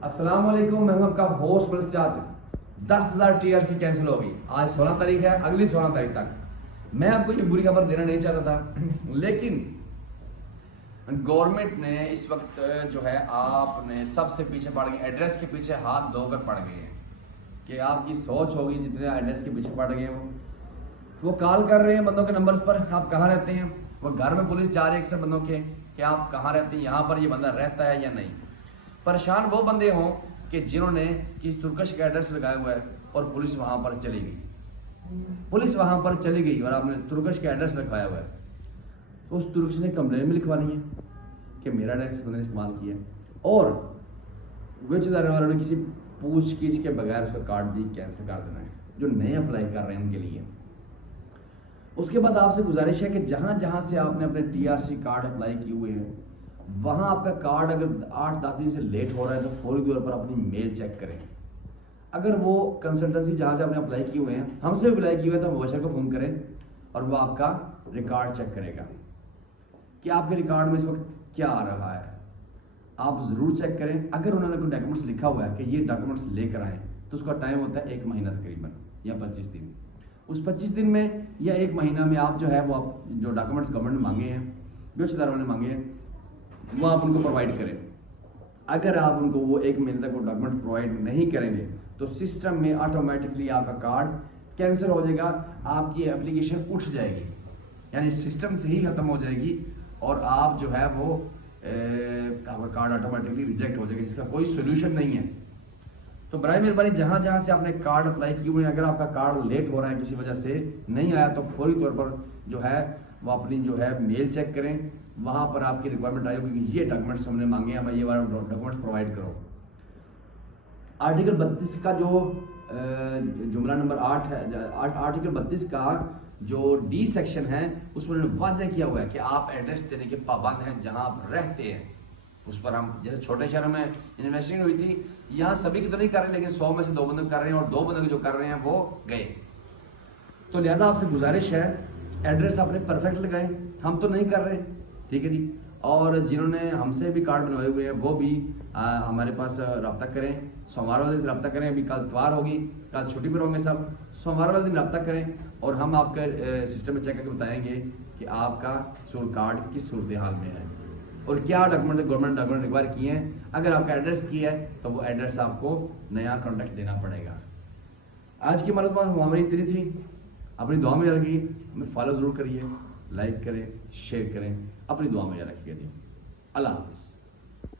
السلام علیکم، میں ہوں آپ کا ہوسٹ بلسیات۔ 10,000 TRC کینسل ہوگی، آج 16 تاریخ ہے، اگلی 16 تاریخ تک۔ میں آپ کو یہ بری خبر دینا نہیں چاہتا تھا، لیکن گورنمنٹ نے اس وقت جو ہے آپ نے سب سے پیچھے پڑ گئے، ایڈریس کے پیچھے ہاتھ دھو کر پڑ گئے ہیں کہ آپ کی سوچ ہوگی جتنے ایڈریس کے پیچھے پڑ گئے ہیں وہ کال کر رہے ہیں بندوں کے نمبرز پر، آپ کہاں رہتے ہیں، وہ گھر میں پولیس جا رہی ہے اکثر بندوں کے کہ آپ کہاں رہتے ہیں، یہاں پر یہ بندہ رہتا ہے یا نہیں۔ پریشان وہ بندے ہوں کہ جنہوں نے کسی ترکش کا ایڈریس لگایا ہوا ہے اور پولیس وہاں پر چلی گئی اور آپ نے ترکش کا ایڈریس لکھوایا ہوا ہے، تو اس ترکش نے کمپلین بھی لکھوانی ہے کہ میرا ایڈریس بندے نے استعمال کیا ہے، اور وچ ادارے والوں نے کسی پوچھ گچھ کے بغیر اس کا کارڈ بھی کینسل کر دینا ہے، جو نئے اپلائی کر رہے ہیں ان کے لیے۔ اس کے بعد آپ سے گزارش ہے کہ جہاں جہاں سے آپ نے اپنے TRC کارڈ اپلائی کیے ہوئے ہیں، وہاں آپ کا کارڈ اگر 8-10 دن سے لیٹ ہو رہا ہے تو فوری طور پر اپنی میل چیک کریں۔ اگر وہ کنسلٹنسی جہاں سے آپ نے اپلائی کیے ہوئے ہیں، ہم سے اپلائی کیے ہوئے ہیں، تو مباشر کو فون کریں اور وہ آپ کا ریکارڈ چیک کرے گا کہ آپ کے ریکارڈ میں اس وقت کیا آ رہا ہے۔ آپ ضرور چیک کریں، اگر انہوں نے کوئی ڈاکیومنٹس لکھا ہوا ہے کہ یہ ڈاکیومنٹس لے کر آئیں، تو اس کا ٹائم ہوتا ہے 1 مہینہ تقریباً یا 25 دن۔ اس 25 دن میں یا 1 مہینہ میں آپ جو ہے وہ جو ڈاکیومنٹس گورنمنٹ نے مانگے ہیں، جو رشتہ داروں نے مانگے ہیں، وہ آپ ان کو پرووائڈ کریں۔ اگر آپ ان کو وہ 1 مہینے تک وہ ڈاکیومنٹ پرووائڈ نہیں کریں گے تو سسٹم میں آٹومیٹکلی آپ کا کارڈ کینسل ہو جائے گا، آپ کی اپلیکیشن اٹھ جائے گی، یعنی سسٹم سے ہی ختم ہو جائے گی اور آپ جو ہے وہ کارڈ آٹومیٹکلی ریجیکٹ ہو جائے گا، جس کا کوئی سولوشن نہیں ہے۔ تو برائے مہربانی جہاں جہاں سے آپ نے کارڈ اپلائی کیے ہوئے ہیں، اگر آپ کا کارڈ لیٹ ہو رہا ہے کسی وجہ سے نہیں آیا، تو فوری طور پر جو ہے وہ اپنی جو ہے میل چیک کریں، وہاں پر آپ کی ریکوائرمنٹ آئی ہوگی کہ یہ ڈاکیومنٹس ہم نے مانگے ہیں، بھائی یہ والا ڈاکیومنٹس پرووائڈ کرو۔ آرٹیکل 32 کا جو جملہ نمبر 8 ہے، آرٹیکل 32 کا جو ڈی سیکشن ہے، اس میں واضح کیا ہوا ہے کہ آپ ایڈریس دینے کے پابند ہیں جہاں آپ رہتے ہیں۔ اس پر ہم جیسے چھوٹے شہروں میں انویسٹنگ ہوئی تھی، یہاں سبھی کی تو نہیں کر رہے، لیکن 100 میں سے 2 بندے کر رہے ہیں اور 2 بندے جو کر رہے ہیں وہ گئے۔ تو لہٰذا آپ سے گزارش ہے ایڈریس آپ نے پرفیکٹ لگائیں، ہم تو نہیں کر رہے، ٹھیک ہے جی۔ اور جنہوں نے ہم سے بھی کارڈ بنوائے ہوئے ہیں وہ بھی ہمارے پاس رابطہ کریں، سوموار والے دن رابطہ کریں، ابھی کل اتوار ہوگی، کل چھٹی پر ہوں گے سب، سوموار والے دن رابطہ کریں اور ہم آپ کے سسٹم میں چیک کر کے بتائیں گے کہ آپ کا سول کارڈ کس صورتحال میں ہے اور کیا ڈاکیومنٹ گورنمنٹ ڈاکیومنٹ ریکوائر کیے ہیں۔ اگر آپ کا ایڈریس کیا ہے تو وہ ایڈریس آپ کو نیا کانٹیکٹ دینا پڑے گا۔ آج کی معلومات ہماری اتنی تھی، اپنی دعا میں یاد رکھیے، ہمیں فالو ضرور کریے، لائک کریں، شیئر کریں، اپنی دعا میں یاد رکھیے جی۔ اللہ حافظ۔